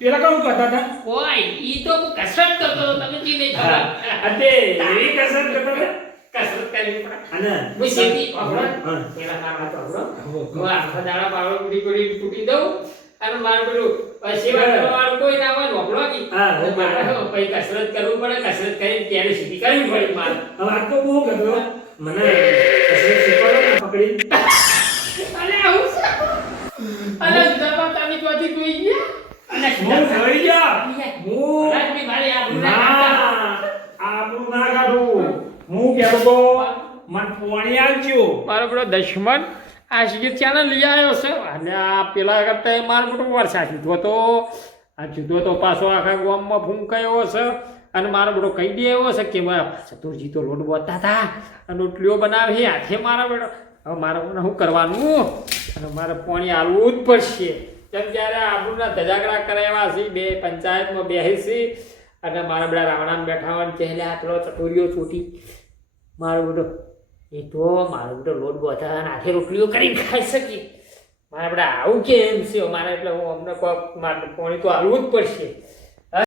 પેલા કોણ કરતા હતા? કોઈ ઈ તો હું કસરત કરતો હતો, તમે જી નહીં ખબર. અતે એવી કસરત કરતા હતા? કસરત કરવી પડે. અને હું સીધી હા. પેલા મારા તો હું આખા દાડા પાવડો કૂટી દઉં અને મારું પેલું સેવા કરવાવાળું કોઈ ના હોય નોકરો કી. હા, મારે પછી કસરત કરવું પડે, કસરત કરીને ત્યારે સીધી કરવી પડે મારે. હવે આ તો બહુ કરતો. મને કસરત શીખવાડો ને પકડી. અલે આવું છે? અલે દબા તાની કોથી કોઈ ગયા? અલે હું જોઈ ગયા. હું રાજની મારી આ ના આબરૂ ના કાઢું. હું કહેતો તો મન પોણી આલજો. મારો પેલો દશમન આ સિગરેટ ચાને લઈ આવ્યો છે અને આ પેલા કરતા મારો મોટો વર્ષા સીધો તો આ જુદો તો પાછો આખા ગામમાં ફૂંકાયો છે અને મારો બેટો કહી દે એવો છે કે ચતુરજી તો લોટ બોતા હતા અને રોટલીઓ બનાવે હાથે મારા બેટો હવે મારે શું કરવાનું અને મારે પાણી આલવું જ પડશે તેમ જ્યારે આબરૂના ધજાગરા કરાવ્યા છે બે પંચાયતમાં બેસી અને મારા બધા રાવણામાં બેઠા હોય ને કહે આ પેલો ચટોરીઓ છૂટી મારો બેટો એ તો મારો બેટો લોટ બોતા અને હાથે રોટલીઓ કરીને ખાઈ શકી મારા બધા આવું કેમ છે મારે એટલે હું અમને મારે પાણી તો આલવું જ પડશે